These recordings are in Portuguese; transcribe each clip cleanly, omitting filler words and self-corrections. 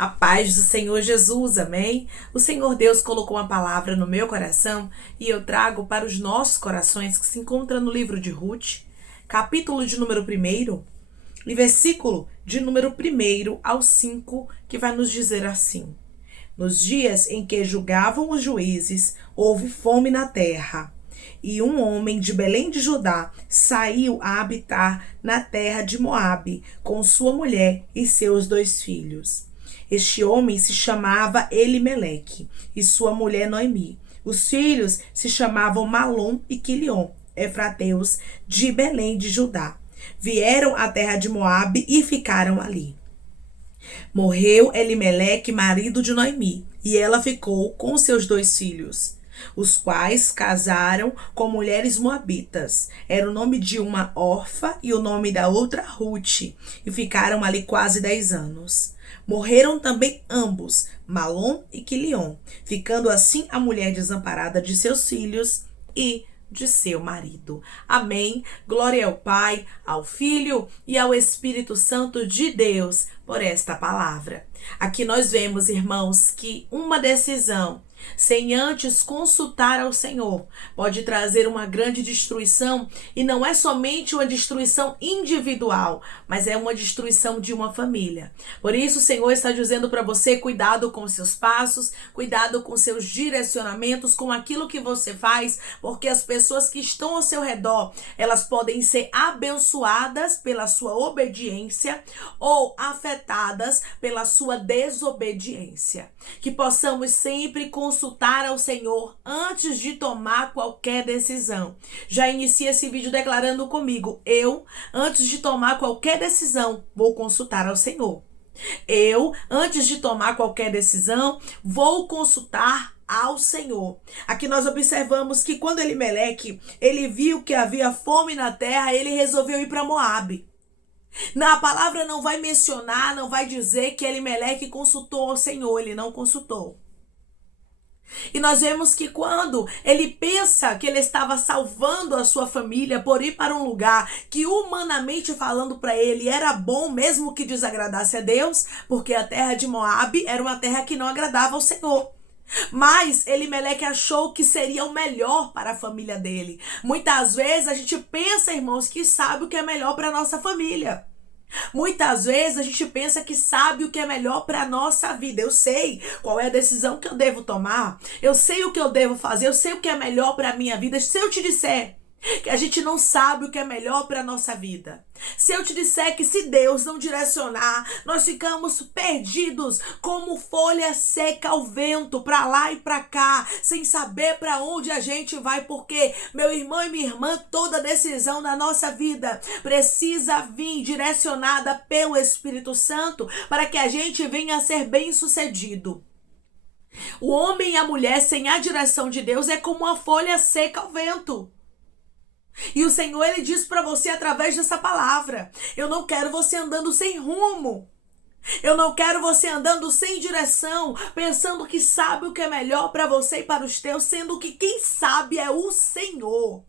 A paz do Senhor Jesus, amém? O Senhor Deus colocou uma palavra no meu coração e eu trago para os nossos corações que se encontra no livro de Ruth, capítulo de número 1 e versículo de número 1 ao 5, que vai nos dizer assim: Nos dias em que julgavam os juízes, houve fome na terra. E um homem de Belém de Judá saiu a habitar na terra de Moabe com sua mulher e seus 2 filhos. Este homem se chamava Elimeleque e sua mulher Noemi. Os filhos se chamavam Malom e Quilion, efrateus de Belém de Judá. Vieram à terra de Moabe e ficaram ali. Morreu Elimeleque, marido de Noemi, e ela ficou com seus 2 filhos, os quais casaram com mulheres moabitas. Era o nome de uma Orfa e o nome da outra Ruth, e ficaram ali quase 10 anos. Morreram também ambos, Malom e Quilion, ficando assim a mulher desamparada de seus filhos e de seu marido. Amém. Glória ao Pai, ao Filho e ao Espírito Santo de Deus por esta palavra. Aqui nós vemos, irmãos, que uma decisão sem antes consultar ao Senhor pode trazer uma grande destruição, e não é somente uma destruição individual, mas é uma destruição de uma família. Por isso o Senhor está dizendo para você: cuidado com seus passos, cuidado com seus direcionamentos, com aquilo que você faz, porque as pessoas que estão ao seu redor, elas podem ser abençoadas pela sua obediência ou afetadas pela sua desobediência. Que possamos sempre consultar ao Senhor antes de tomar qualquer decisão. Já inicia esse vídeo declarando comigo: eu, antes de tomar qualquer decisão, vou consultar ao Senhor. Eu, antes de tomar qualquer decisão, vou consultar ao Senhor. Aqui nós observamos que quando Elimeleque, ele viu que havia fome na terra, ele resolveu ir para Moabe. Na palavra não vai mencionar, não vai dizer que Elimeleque consultou ao Senhor, ele não consultou. E nós vemos que quando ele pensa que ele estava salvando a sua família por ir para um lugar que, humanamente falando para ele, era bom, mesmo que desagradasse a Deus, porque a terra de Moabe era uma terra que não agradava ao Senhor. Mas Elimeleque achou que seria o melhor para a família dele. Muitas vezes a gente pensa, irmãos, que sabe o que é melhor para a nossa família. Muitas vezes a gente pensa que sabe o que é melhor para a nossa vida. Eu sei qual é a decisão que eu devo tomar. Eu sei o que eu devo fazer. Eu sei o que é melhor para a minha vida. Se eu te disser que a gente não sabe o que é melhor para a nossa vida, se eu te disser que se Deus não direcionar, nós ficamos perdidos como folha seca ao vento, para lá e para cá, sem saber para onde a gente vai, porque, meu irmão e minha irmã, toda decisão da nossa vida precisa vir direcionada pelo Espírito Santo para que a gente venha a ser bem-sucedido. O homem e a mulher sem a direção de Deus é como uma folha seca ao vento. E o Senhor, ele diz para você através dessa palavra: eu não quero você andando sem rumo. Eu não quero você andando sem direção, pensando que sabe o que é melhor para você e para os teus, sendo que quem sabe é o Senhor.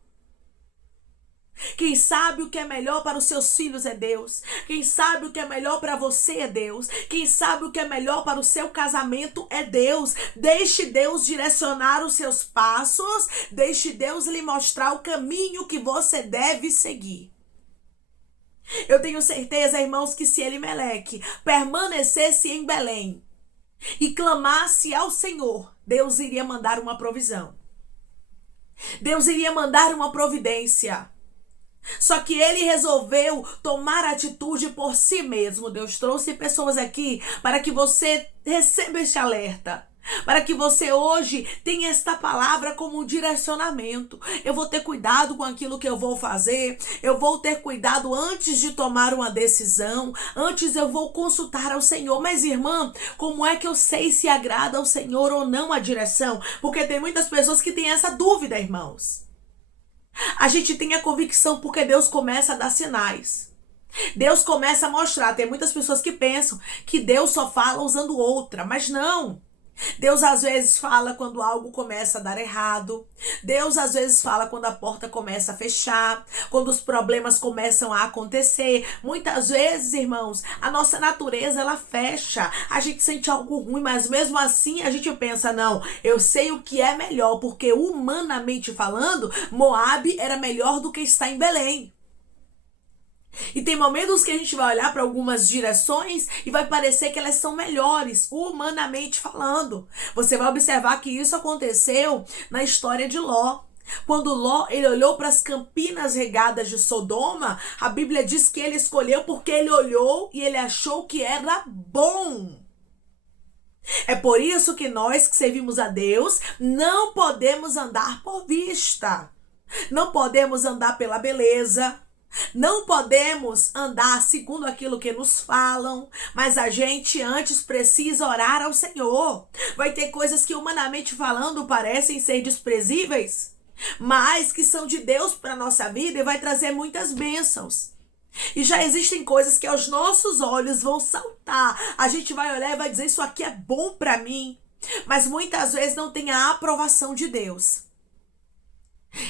Quem sabe o que é melhor para os seus filhos é Deus. Quem sabe o que é melhor para você é Deus. Quem sabe o que é melhor para o seu casamento é Deus. Deixe Deus direcionar os seus passos. Deixe Deus lhe mostrar o caminho que você deve seguir. Eu tenho certeza, irmãos, que se Elimeleque permanecesse em Belém e clamasse ao Senhor, Deus iria mandar uma provisão. Deus iria mandar uma providência. Só que ele resolveu tomar atitude por si mesmo. Deus trouxe pessoas aqui para que você receba este alerta, para que você hoje tenha esta palavra como um direcionamento. Eu vou ter cuidado com aquilo que eu vou fazer. Eu vou ter cuidado antes de tomar uma decisão. Antes eu vou consultar ao Senhor. Mas, irmã, como é que eu sei se agrada ao Senhor ou não a direção? Porque tem muitas pessoas que têm essa dúvida, irmãos. A gente tem a convicção porque Deus começa a dar sinais. Deus começa a mostrar. Tem muitas pessoas que pensam que Deus só fala usando outra, mas não. Deus às vezes fala quando algo começa a dar errado. Deus às vezes fala quando a porta começa a fechar, quando os problemas começam a acontecer. Muitas vezes, irmãos, a nossa natureza ela fecha. A gente sente algo ruim, mas mesmo assim a gente pensa, não, eu sei o que é melhor, porque humanamente falando, Moabe era melhor do que estar em Belém. E tem momentos que a gente vai olhar para algumas direções e vai parecer que elas são melhores, humanamente falando. Você vai observar que isso aconteceu na história de Ló. Quando Ló ele olhou para as campinas regadas de Sodoma, a Bíblia diz que ele escolheu porque ele olhou e ele achou que era bom. É por isso que nós que servimos a Deus não podemos andar por vista. Não podemos andar pela beleza. Não podemos andar segundo aquilo que nos falam, mas a gente antes precisa orar ao Senhor. Vai ter coisas que humanamente falando parecem ser desprezíveis, mas que são de Deus para a nossa vida e vai trazer muitas bênçãos. E já existem coisas que aos nossos olhos vão saltar. A gente vai olhar e vai dizer, isso aqui é bom para mim, mas muitas vezes não tem a aprovação de Deus.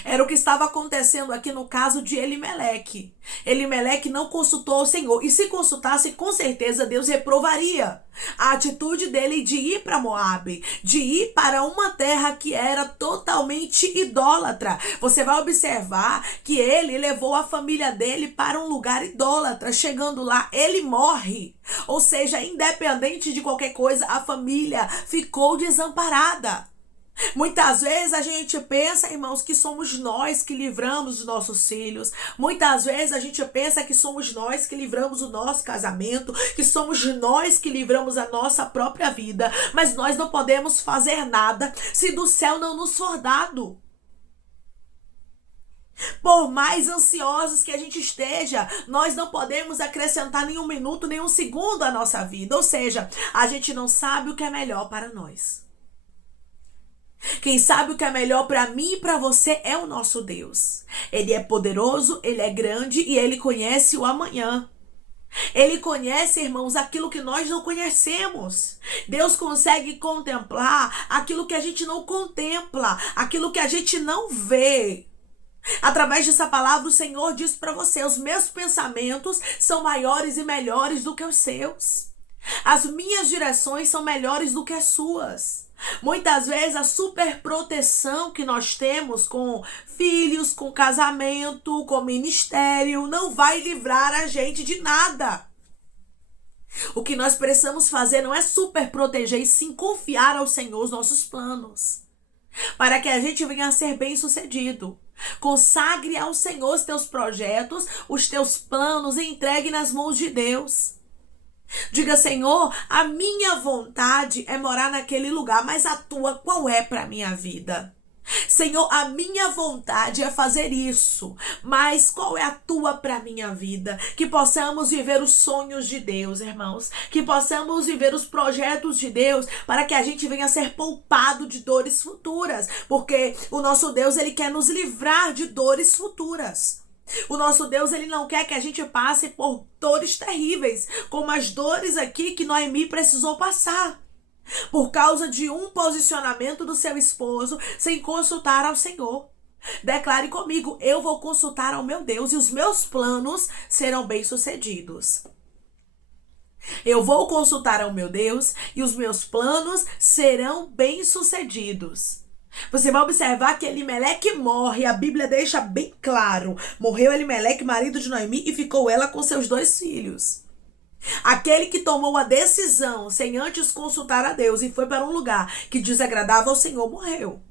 Era o que estava acontecendo aqui no caso de Elimeleque. Elimeleque não consultou o Senhor. E se consultasse, com certeza Deus reprovaria a atitude dele de ir para Moabe, de ir para uma terra que era totalmente idólatra. Você vai observar que ele levou a família dele para um lugar idólatra. Chegando lá, ele morre. Ou seja, independente de qualquer coisa, a família ficou desamparada. Muitas vezes a gente pensa, irmãos, que somos nós que livramos os nossos filhos. Muitas vezes a gente pensa que somos nós que livramos o nosso casamento, que somos nós que livramos a nossa própria vida. Mas nós não podemos fazer nada se do céu não nos for dado. Por mais ansiosos que a gente esteja, nós não podemos acrescentar nenhum minuto, nenhum segundo à nossa vida. Ou seja, a gente não sabe o que é melhor para nós. Quem sabe o que é melhor para mim e para você é o nosso Deus. Ele é poderoso, ele é grande e ele conhece o amanhã. Ele conhece, irmãos, aquilo que nós não conhecemos. Deus consegue contemplar aquilo que a gente não contempla, aquilo que a gente não vê. Através dessa palavra, o Senhor diz para você, os meus pensamentos são maiores e melhores do que os seus. As minhas direções são melhores do que as suas. Muitas vezes a superproteção que nós temos com filhos, com casamento, com ministério, não vai livrar a gente de nada. O que nós precisamos fazer não é superproteger, e sim confiar ao Senhor os nossos planos, para que a gente venha a ser bem-sucedido. Consagre ao Senhor os teus projetos, os teus planos e entregue nas mãos de Deus. Diga, Senhor, a minha vontade é morar naquele lugar, mas a tua qual é para a minha vida? Senhor, a minha vontade é fazer isso, mas qual é a tua para a minha vida? Que possamos viver os sonhos de Deus, irmãos. Que possamos viver os projetos de Deus para que a gente venha a ser poupado de dores futuras. Porque o nosso Deus, ele quer nos livrar de dores futuras. O nosso Deus, ele não quer que a gente passe por dores terríveis, como as dores aqui que Noemi precisou passar, por causa de um posicionamento do seu esposo sem consultar ao Senhor. Declare comigo, eu vou consultar ao meu Deus e os meus planos serão bem-sucedidos. Eu vou consultar ao meu Deus e os meus planos serão bem-sucedidos. Você vai observar que Elimeleque morre, a Bíblia deixa bem claro. Morreu Elimeleque, marido de Noemi, e ficou ela com seus 2 filhos. Aquele que tomou a decisão sem antes consultar a Deus e foi para um lugar que desagradava ao Senhor, morreu.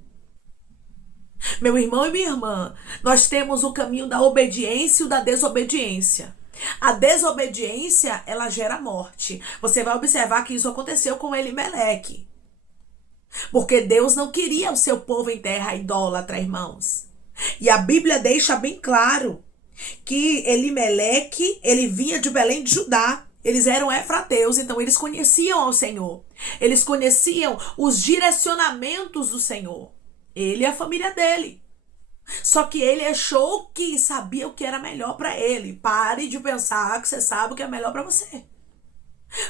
Meu irmão e minha irmã, nós temos o caminho da obediência e o da desobediência. A desobediência, ela gera morte. Você vai observar que isso aconteceu com Elimeleque. Porque Deus não queria o seu povo em terra idólatra, irmãos. E a Bíblia deixa bem claro que Elimeleque, ele vinha de Belém de Judá. Eles eram efrateus, então eles conheciam ao Senhor. Eles conheciam os direcionamentos do Senhor. Ele e a família dele. Só que ele achou que sabia o que era melhor para ele. Pare de pensar que você sabe o que é melhor para você.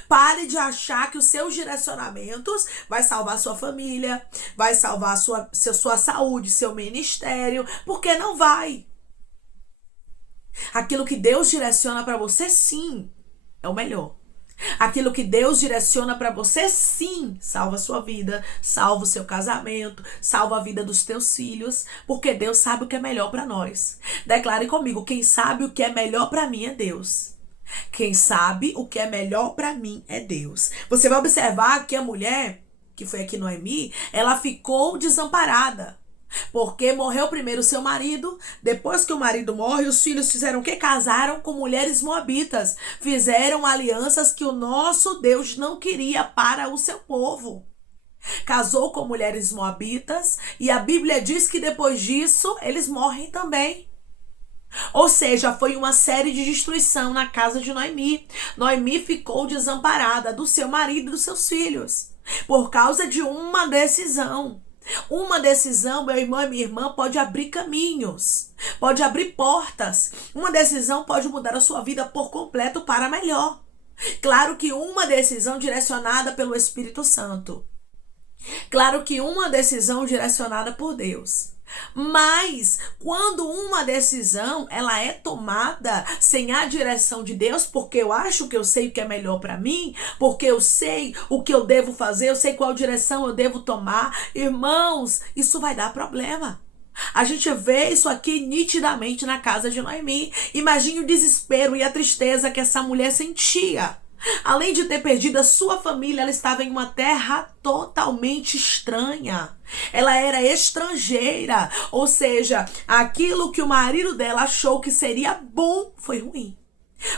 Pare de achar que os seus direcionamentos vai salvar sua família, vai salvar sua saúde, seu ministério, porque não vai. Aquilo que Deus direciona para você, sim, é o melhor. Aquilo que Deus direciona para você, sim, salva a sua vida, salva o seu casamento, salva a vida dos teus filhos, porque Deus sabe o que é melhor para nós. Declare comigo, quem sabe o que é melhor para mim é Deus. Quem sabe o que é melhor para mim é Deus. Você vai observar que a mulher, que foi aqui Noemi, ela ficou desamparada. Porque morreu primeiro o seu marido, depois que o marido morre, os filhos fizeram o quê? Casaram com mulheres moabitas. Fizeram alianças que o nosso Deus não queria para o seu povo. Casou com mulheres moabitas e a Bíblia diz que depois disso eles morrem também. Ou seja, foi uma série de destruição na casa de Noemi. Noemi ficou desamparada do seu marido e dos seus filhos por causa de uma decisão. Uma decisão, meu irmão e minha irmã, pode abrir caminhos, pode abrir portas. Uma decisão pode mudar a sua vida por completo para melhor. Claro que uma decisão direcionada pelo Espírito Santo. Claro que uma decisão direcionada por Deus. Mas quando uma decisão ela é tomada sem a direção de Deus, porque eu acho que eu sei o que é melhor para mim, porque eu sei o que eu devo fazer, eu sei qual direção eu devo tomar, irmãos, isso vai dar problema. A gente vê isso aqui nitidamente na casa de Noemi. Imagine o desespero e a tristeza que essa mulher sentia. Além de ter perdido a sua família, ela estava em uma terra totalmente estranha. Ela era estrangeira, ou seja, aquilo que o marido dela achou que seria bom foi ruim.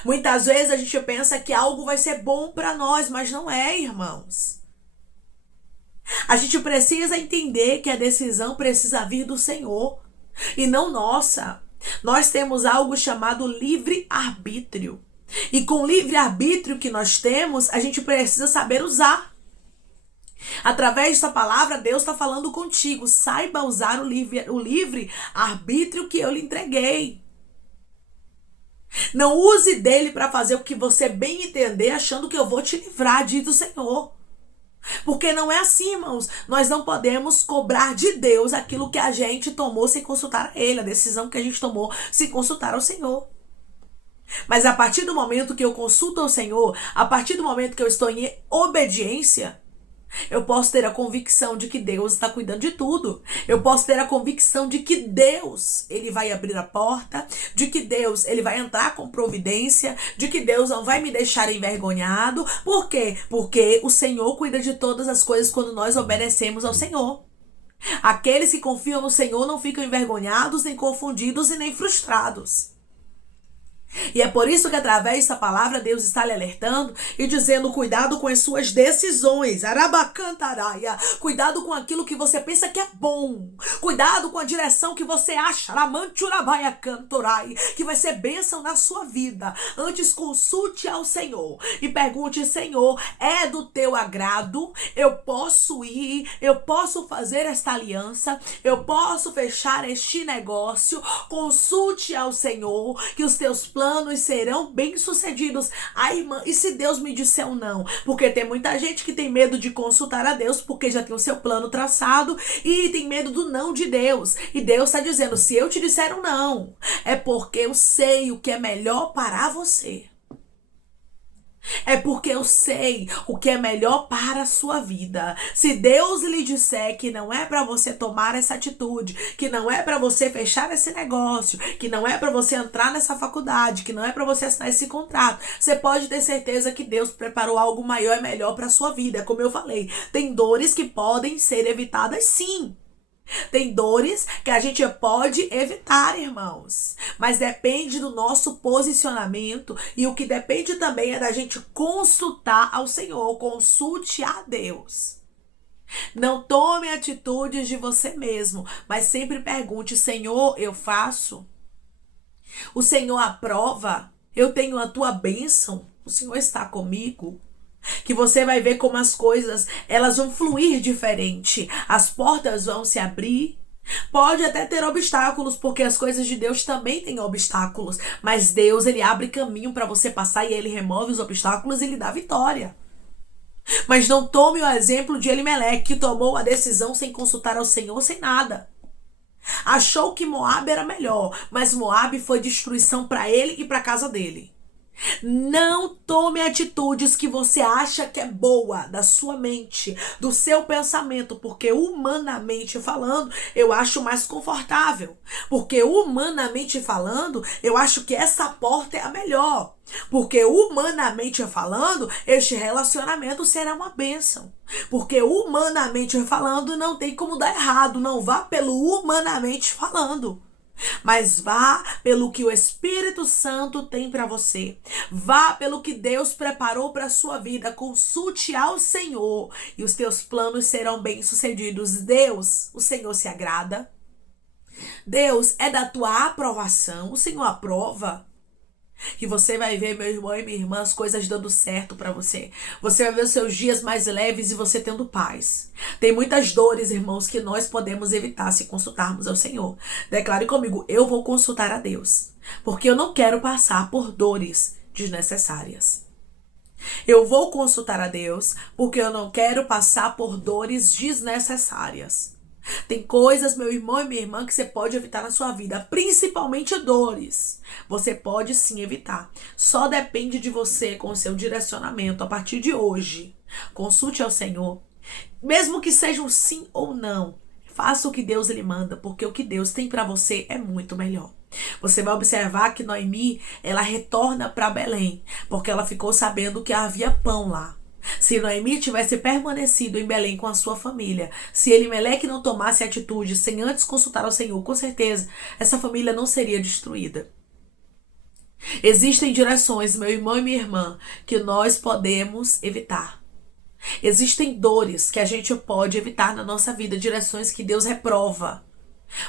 Muitas vezes a gente pensa que algo vai ser bom para nós, mas não é, irmãos. A gente precisa entender que a decisão precisa vir do Senhor e não nossa. Nós temos algo chamado livre-arbítrio. E com o livre-arbítrio que nós temos, a gente precisa saber usar. Através dessa palavra, Deus está falando contigo. Saiba usar o livre-arbítrio que eu lhe entreguei. Não use dele para fazer o que você bem entender, achando que eu vou te livrar, diz o Senhor. Porque não é assim, irmãos. Nós não podemos cobrar de Deus aquilo que a gente tomou sem consultar a Ele, a decisão que a gente tomou sem consultar ao Senhor. Mas a partir do momento que eu consulto ao Senhor, a partir do momento que eu estou em obediência, eu posso ter a convicção de que Deus está cuidando de tudo. Eu posso ter a convicção de que Deus, Ele vai abrir a porta, de que Deus, Ele vai entrar com providência, de que Deus não vai me deixar envergonhado. Por quê? Porque o Senhor cuida de todas as coisas quando nós obedecemos ao Senhor. Aqueles que confiam no Senhor não ficam envergonhados, nem confundidos e nem frustrados. E é por isso que através dessa palavra Deus está lhe alertando e dizendo: cuidado com as suas decisões, arabacantaraia, cuidado com aquilo que você pensa que é bom, cuidado com a direção que você acha, aramanturabaia cantorai, que vai ser bênção na sua vida. Antes consulte ao Senhor e pergunte: Senhor, é do teu agrado? Eu posso ir, eu posso fazer esta aliança, eu posso fechar este negócio? Consulte ao Senhor que os teus planos serão bem-sucedidos. Ai, irmã, e se Deus me disser um não? Porque tem muita gente que tem medo de consultar a Deus porque já tem o seu plano traçado e tem medo do não de Deus. E Deus está dizendo: se eu te disser um não, é porque eu sei o que é melhor para você. É porque eu sei o que é melhor para a sua vida. Se Deus lhe disser que não é para você tomar essa atitude, que não é para você fechar esse negócio, que não é para você entrar nessa faculdade, que não é para você assinar esse contrato, você pode ter certeza que Deus preparou algo maior e melhor para a sua vida. Como eu falei, tem dores que podem ser evitadas, sim. Tem dores que a gente pode evitar, irmãos, mas depende do nosso posicionamento, e o que depende também é da gente consultar ao Senhor. Consulte a Deus. Não tome atitudes de você mesmo, mas sempre pergunte: Senhor, eu faço? O Senhor aprova? Eu tenho a tua bênção? O Senhor está comigo? Que você vai ver como as coisas, elas vão fluir diferente. As portas vão se abrir. Pode até ter obstáculos, porque as coisas de Deus também têm obstáculos, mas Deus, ele abre caminho para você passar e ele remove os obstáculos e lhe dá vitória. Mas não tome o exemplo de Elimeleque, que tomou a decisão sem consultar ao Senhor, sem nada. Achou que Moabe era melhor, mas Moabe foi destruição para ele e para a casa dele. Não tome atitudes que você acha que é boa da sua mente, do seu pensamento, porque humanamente falando, eu acho mais confortável. Porque humanamente falando, eu acho que essa porta é a melhor. Porque humanamente falando, este relacionamento será uma bênção. Porque humanamente falando, não tem como dar errado. Não vá pelo humanamente falando. Mas vá pelo que o Espírito Santo tem para você. Vá pelo que Deus preparou para sua vida. Consulte ao Senhor e os teus planos serão bem-sucedidos. Deus, o Senhor se agrada. Deus é da tua aprovação. O Senhor aprova. E você vai ver, meu irmão e minha irmã, as coisas dando certo para você. Você vai ver os seus dias mais leves e você tendo paz. Tem muitas dores, irmãos, que nós podemos evitar se consultarmos ao Senhor. Declare comigo, eu vou consultar a Deus, porque eu não quero passar por dores desnecessárias. Eu vou consultar a Deus, porque eu não quero passar por dores desnecessárias. Tem coisas, meu irmão e minha irmã, que você pode evitar na sua vida, principalmente dores. Você pode sim evitar. Só depende de você com o seu direcionamento a partir de hoje. Consulte ao Senhor. Mesmo que seja um sim ou não, faça o que Deus lhe manda, porque o que Deus tem para você é muito melhor. Você vai observar que Noemi, ela retorna para Belém, porque ela ficou sabendo que havia pão lá. Se Noemi tivesse permanecido em Belém com a sua família, se Elimeleque não tomasse atitude sem antes consultar ao Senhor, com certeza essa família não seria destruída. Existem direções, meu irmão e minha irmã, que nós podemos evitar. Existem dores que a gente pode evitar na nossa vida, direções que Deus reprova.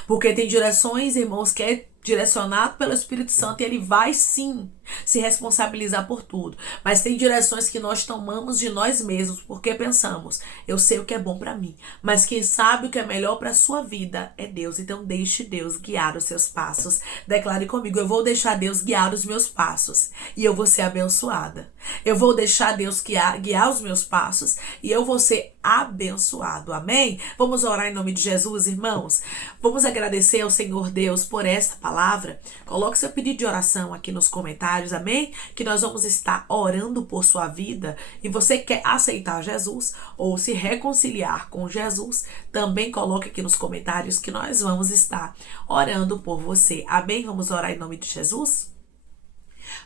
Porque tem direções, irmãos, que é direcionado pelo Espírito Santo e ele vai sim se responsabilizar por tudo. Mas tem direções que nós tomamos de nós mesmos porque pensamos, eu sei o que é bom para mim, mas quem sabe o que é melhor para a sua vida é Deus. Então deixe Deus guiar os seus passos. Declare comigo, eu vou deixar Deus guiar os meus passos e eu vou ser abençoada. Eu vou deixar Deus guiar os meus passos e eu vou ser abençoado. Amém? Vamos orar em nome de Jesus, irmãos. Vamos agradecer ao Senhor Deus por esta palavra. Coloque seu pedido de oração aqui nos comentários, amém? Que nós vamos estar orando por sua vida. E você quer aceitar Jesus ou se reconciliar com Jesus, também coloque aqui nos comentários que nós vamos estar orando por você. Amém? Vamos orar em nome de Jesus?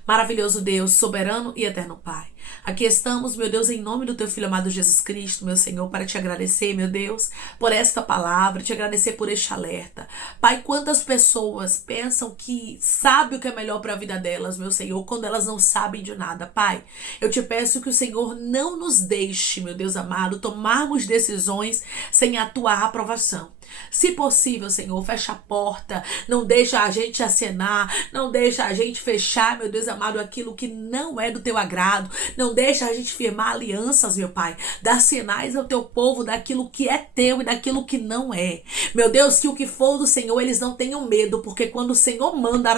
Maravilhoso Deus, soberano e eterno Pai. Aqui estamos, meu Deus, em nome do teu Filho amado Jesus Cristo, meu Senhor, para te agradecer, meu Deus, por esta palavra, te agradecer por este alerta. Pai, quantas pessoas pensam que sabe o que é melhor para a vida delas, meu Senhor, quando elas não sabem de nada. Pai, eu te peço que o Senhor não nos deixe, meu Deus amado, tomarmos decisões sem a tua aprovação. Se possível, Senhor, fecha a porta, não deixa a gente acenar, não deixa a gente fechar, meu Deus amado, aquilo que não é do teu agrado, não deixa a gente firmar alianças, meu Pai, dá sinais ao teu povo daquilo que é teu e daquilo que não é. Meu Deus, que o que for do Senhor, eles não tenham medo, porque quando o Senhor manda,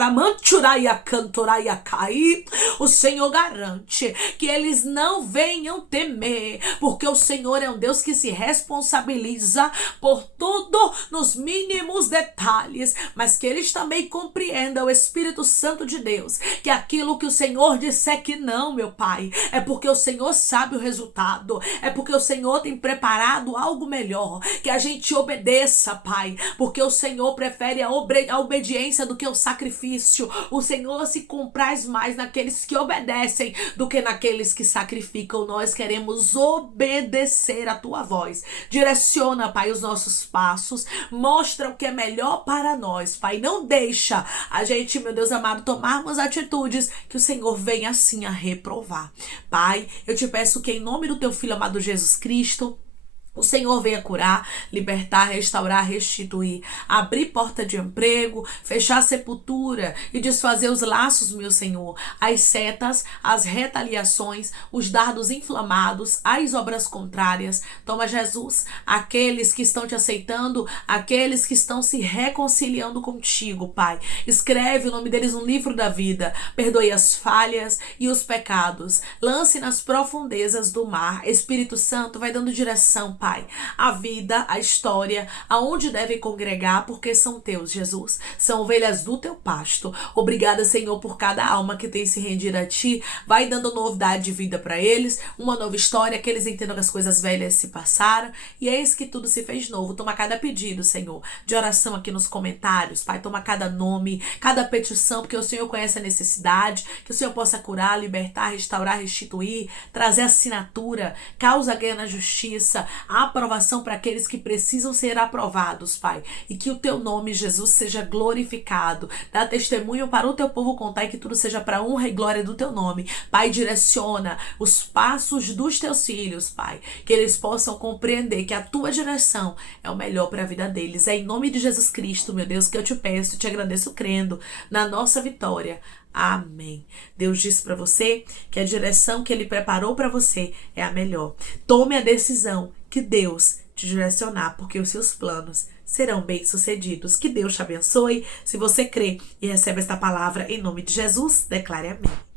o Senhor garante que eles não venham temer, porque o Senhor é um Deus que se responsabiliza por tudo nos mínimos detalhes, mas que eles também compreendam, o Espírito Santo de Deus, que aquilo que o Senhor disser que não, meu Pai, é porque o Senhor sabe o resultado, é porque o Senhor tem preparado algo melhor, que a gente obedeça, Pai, porque o Senhor prefere a obediência do que o sacrifício. O Senhor se compraz mais naqueles que obedecem do que naqueles que sacrificam. Nós queremos obedecer a tua voz. Direciona, Pai, os nossos passos, mostra o que é melhor para nós, Pai. Não deixa a gente, meu Deus amado, tomarmos atitudes que o Senhor venha assim a reprovar. Pai, eu te peço que em nome do teu Filho amado Jesus Cristo, O Senhor venha curar, libertar, restaurar, restituir, abrir porta de emprego, fechar a sepultura e desfazer os laços, meu Senhor, as setas, as retaliações, os dardos inflamados, as obras contrárias. Toma, Jesus, aqueles que estão te aceitando, aqueles que estão se reconciliando contigo, Pai. Escreve o nome deles no livro da vida, perdoe as falhas e os pecados, lance nas profundezas do mar. Espírito Santo vai dando direção, Pai, a vida, a história, aonde devem congregar, porque são teus, Jesus. São ovelhas do teu pasto. Obrigada, Senhor, por cada alma que tem se rendido a ti. Vai dando novidade de vida para eles, uma nova história, que eles entendam que as coisas velhas se passaram e eis que tudo se fez novo. Toma cada pedido, Senhor, de oração aqui nos comentários, Pai. Toma cada nome, cada petição, porque o Senhor conhece a necessidade, que o Senhor possa curar, libertar, restaurar, restituir, trazer assinatura, causa ganha na justiça, a aprovação para aqueles que precisam ser aprovados, Pai. E que o teu nome, Jesus, seja glorificado. Dá testemunho para o teu povo contar e que tudo seja para honra e glória do teu nome. Pai, direciona os passos dos teus filhos, Pai. Que eles possam compreender que a tua direção é o melhor para a vida deles. É em nome de Jesus Cristo, meu Deus, que eu te peço, te agradeço crendo na nossa vitória. Amém. Deus disse para você que a direção que Ele preparou para você é a melhor. Tome a decisão que Deus te direcionar, porque os seus planos serão bem-sucedidos. Que Deus te abençoe. Se você crê e recebe esta palavra em nome de Jesus, declare amém.